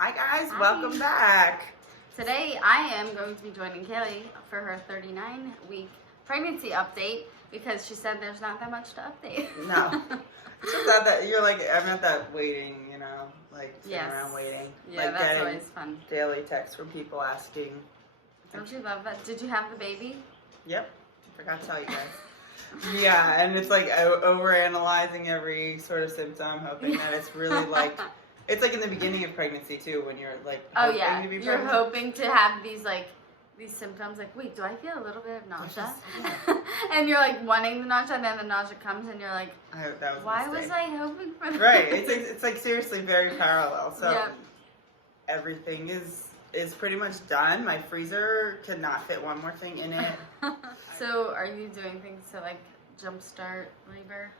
Hi guys, Hi. welcome back. Today I am going to be joining Kaylee for her 39-week pregnancy update because she said there's not that much to update. No. It's just that you're like, I'm at that waiting, like sitting Yes. around waiting. Yeah, like that's getting always fun. daily texts from people asking. Don't you love that? Did you have the baby? Yep, forgot to tell you guys. Yeah, and it's like over analyzing every sort of symptom, hoping that it's really like, it's like in the beginning of pregnancy too, when you're like, Oh yeah, to be you're pregnant. hoping to have these symptoms, like, wait, do I feel a little bit of nausea? Yeah. And you're like wanting the nausea, and then the nausea comes, and you're like, That was a why mistake. was I hoping for that? Right, it's like seriously very parallel. So Yep. everything is pretty much done. My freezer cannot fit one more thing in it. So are you doing things to like jumpstart labor?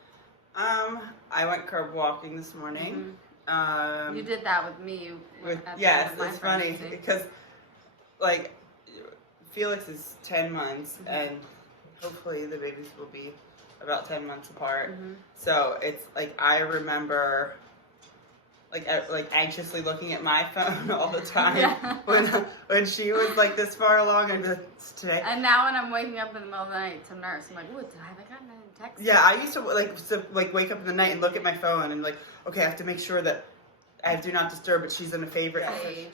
I went curb walking this morning. You did that with me. Yes, it's funny because like Felix is 10 months and hopefully the babies will be about 10 months apart. So it's like I remember like anxiously looking at my phone all the time when she was like this far along and it's today. And now when I'm waking up in the middle of the night to nurse, I'm like, what, have I gotten any text? Yeah, I used to wake up in the night and look at my phone and like, okay, I have to make sure that I do not disturb, but she's in a favorite.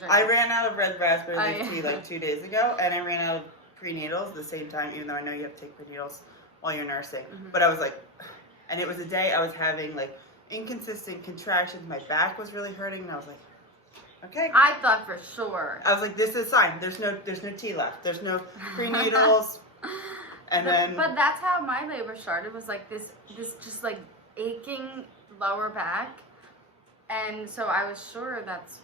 I ran out of red raspberry leaf tea like 2 days ago, and I ran out of prenatals at the same time, even though I know you have to take prenatals while you're nursing. But I was like, and it was a day I was having like inconsistent contractions. My back was really hurting, and I was like, okay. I thought for sure. I was like, this is fine. There's no tea left. There's no prenatals. But that's how my labor started. Was like this just like aching lower back. And so I was sure that's.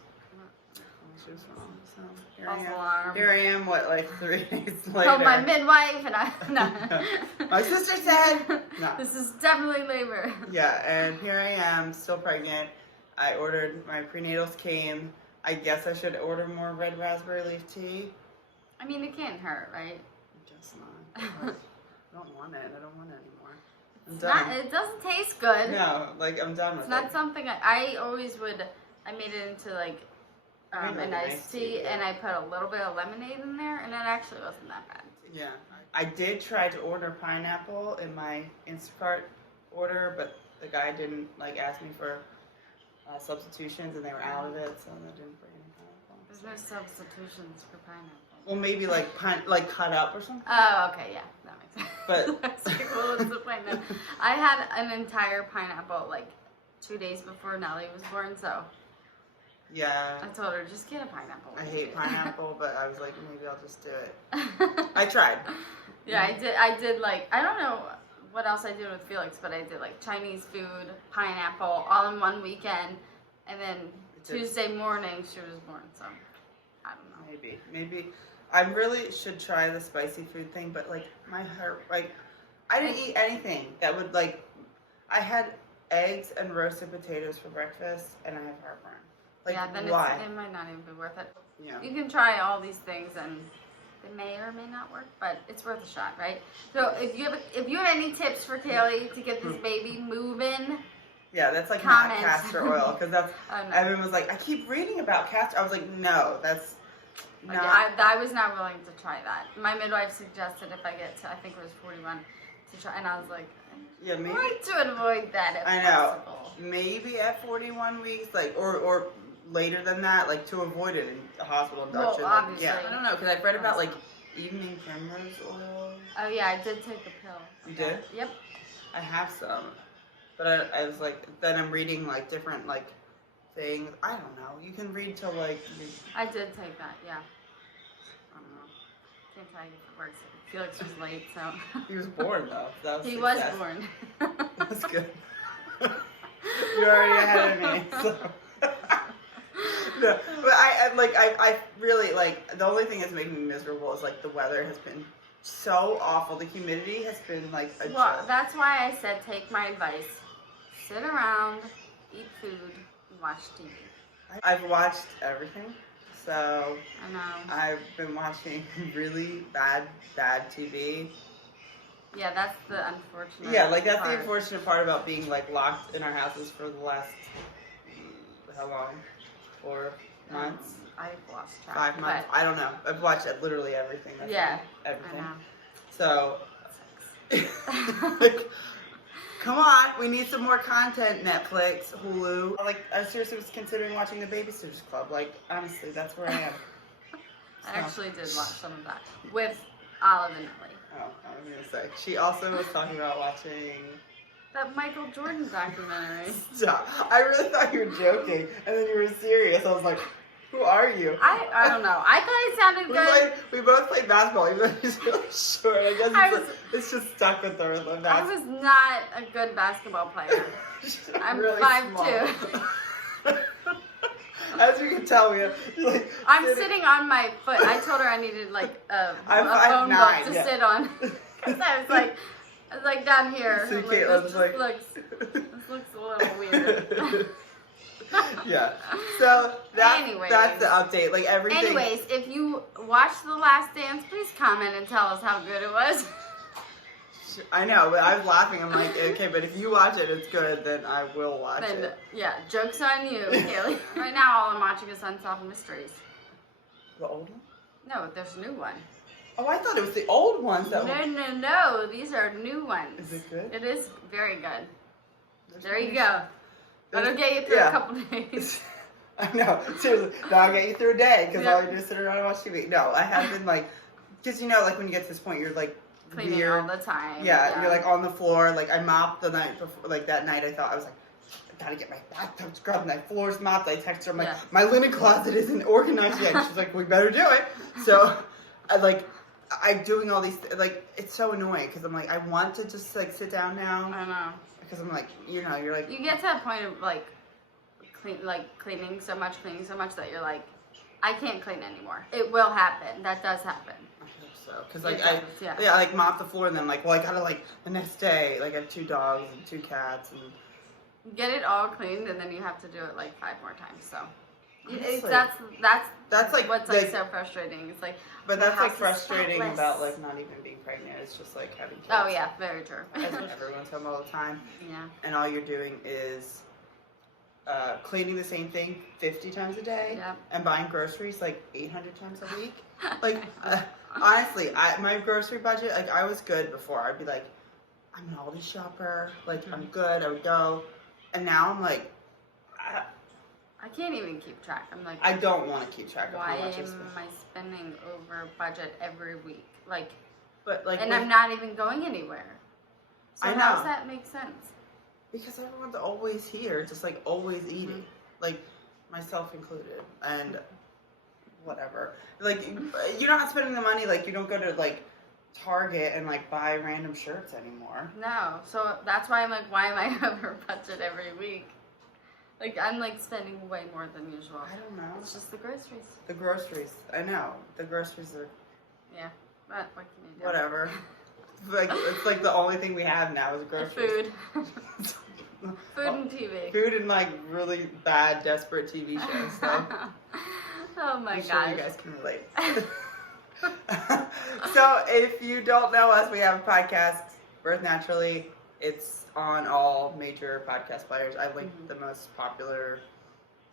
She was wrong. So Here I am. What, like 3 days later? Told my midwife, and no. My sister said no. This is definitely labor. Yeah, and here I am, still pregnant. I ordered, my prenatals came. I guess I should order more red raspberry leaf tea. I mean, it can't hurt, right? I guess not. I don't want it. I don't want it anymore. I'm done. It doesn't taste good. No, like I'm done with it. It's not something I always would. I made it into like an iced tea, and I put a little bit of lemonade in there, and it actually wasn't that bad. Yeah, I did try to order pineapple in my Instacart order, but the guy didn't like ask me for substitutions, and they were out of it, so I didn't bring any pineapple. There's no substitutions for pineapple. Well, maybe like cut up or something. Oh, okay, yeah, that makes sense. But I was like, well, what's the point then? I had an entire pineapple like 2 days before Nellie was born, so yeah, I told her just get a pineapple. I hate pineapple, but I was like, maybe I'll just do it. I tried. Yeah, I did like, I don't know what else I did with Felix, but I did like Chinese food, pineapple, all in one weekend, and then Tuesday morning she was born, so I don't know. Maybe. I really should try the spicy food thing, but like my heart, like I didn't eat anything that would like, I had eggs and roasted potatoes for breakfast, and I have heartburn. Like, yeah, then why? it might not even be worth it. Yeah. You can try all these things, and they may or may not work, but it's worth a shot, right? So if you have any tips for Kaylee to get this baby moving, yeah, that's like comment. not castor oil, because that's no. everyone was like, I keep reading about castor. I was like, no, that's not. I was not willing to try that. My midwife suggested if I get to, I think it was 41, to try, and I was like, yeah, maybe. try to avoid that if I know. possible. Maybe at 41 weeks, like, or later than that, like, to avoid it in the hospital induction. Well, obviously. Yeah, I don't know, because I've read about, like, evening primrose oil. Oh, yeah, I did take a pill. You did? Yep. I have some. But I was like, then I'm reading, like, different, like, things. I don't know. You can read till, like... I did take that, yeah. I don't know. Can't tell you if it works. Felix was late, so... He was born, though. That was he success. was born. That's good. You're already ahead of me, so... No, but I really, like, the only thing that's making me miserable is, like, the weather has been so awful. The humidity has been, like, a joke. That's why I said take my advice. Sit around, eat food, watch TV. I've watched everything, so... I know. I've been watching really bad TV. Yeah, that's the unfortunate Yeah, like, that's part. the unfortunate part about being, like, locked in our houses for the last... how long? months. I've lost track. 5 months. I don't know. I've watched literally everything. Everything. So, like, come on, we need some more content. Netflix, Hulu. Like, I seriously was considering watching The Babysitter's Club. Like, honestly, that's where I am. I actually did watch some of that with Olive and Ellie. Oh, I was gonna say. She also was talking about watching that Michael Jordan documentary. Stop. I really thought you were joking, and then you were serious. I was like, who are you? I don't know. I thought it sounded good. We both played basketball, even though he's really short. I guess it's just stuck with her. I was not a good basketball player. I'm really 5'2". As you can tell, I'm sitting on my foot. I told her I needed like a phone book to sit on. Because I was like down here. So this looks a little weird. Yeah. So that's the update. Like everything. Anyways, if you watched The Last Dance, please comment and tell us how good it was. I know, but I was laughing. I'm like, okay, but if you watch it, it's good, then I will watch it. Yeah, joke's on you, Kaylee. Right now, all I'm watching is Unsolved Mysteries. The old one? No, there's a new one. Oh, I thought it was the old ones. No. These are new ones. Is it good? It is very good. There you go. That'll get you through a couple days. I know. Seriously. No, I'll get you through a day because all you do is sit around and watch TV. No, I have been like, because like when you get to this point, you're like, cleaning weird. all the time. Yeah, you're like on the floor. Like I mopped the night before. Like that night, I was like, I gotta get my bathtub scrubbed, my floor's mopped. I text her, I'm like, my linen closet isn't organized yet. And she's like, we better do it. So, I'm doing all these. Like it's so annoying because I'm like, I want to just like sit down now. I know. Because I'm like, you're like. You get to a point of like, cleaning so much that you're like, I can't clean anymore. It will happen. That does happen. Because I mop the floor and then I gotta the next day I have 2 dogs and 2 cats and get it all cleaned and then you have to do it 5 more times. So that's what's so frustrating. It's like, but that's frustrating about not even being pregnant. It's just having kids. Oh yeah, very true. That's what everyone's talking all the time. Yeah. And all you're doing is cleaning the same thing 50 times a day and buying groceries 800 times a week. Honestly, my grocery budget, I was good before. I'd be like, I'm an Aldi shopper. I'm good. I would go. And now I'm like, I can't even keep track. I'm like, I don't want to keep track of why how much am I spending over budget every week? And I'm not even going anywhere. So I know. How does that make sense? Because everyone's always here, just always eating, myself included, and whatever. You're not spending the money. You don't go to Target and buy random shirts anymore. No, so that's why I'm why am I over budget every week? I'm spending way more than usual. I don't know. It's just the groceries. The groceries. I know. The groceries are. Yeah. What can you do? Whatever. It's the only thing we have now is groceries. Food. Food and TV. Food and really bad, desperate TV shows. So. Oh my gosh. I'm sure you guys can relate. So if you don't know us, we have a podcast, Birth Naturally. It's on all major podcast players. I linked the most popular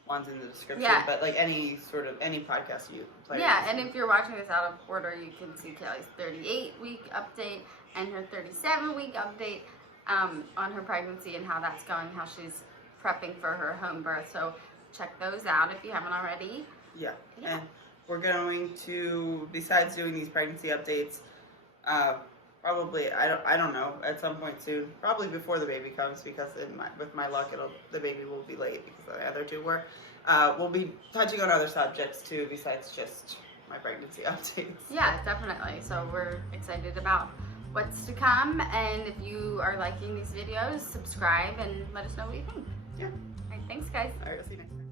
ones in the description. Yeah. But any podcast you play. Yeah, and if you're watching this out of order, you can see Kelly's 38-week update and her 37-week update on her pregnancy and how that's going, how she's prepping for her home birth. So check those out if you haven't already. Yeah. And we're going to, besides doing these pregnancy updates, probably, I don't know, at some point soon, probably before the baby comes, because with my luck, the baby will be late because the other 2 work. We'll be touching on other subjects too, besides just my pregnancy updates. Yeah, definitely. So we're excited about what's to come, and if you are liking these videos, subscribe and let us know what you think. Yeah. All right, thanks guys. All right, we'll see you next time.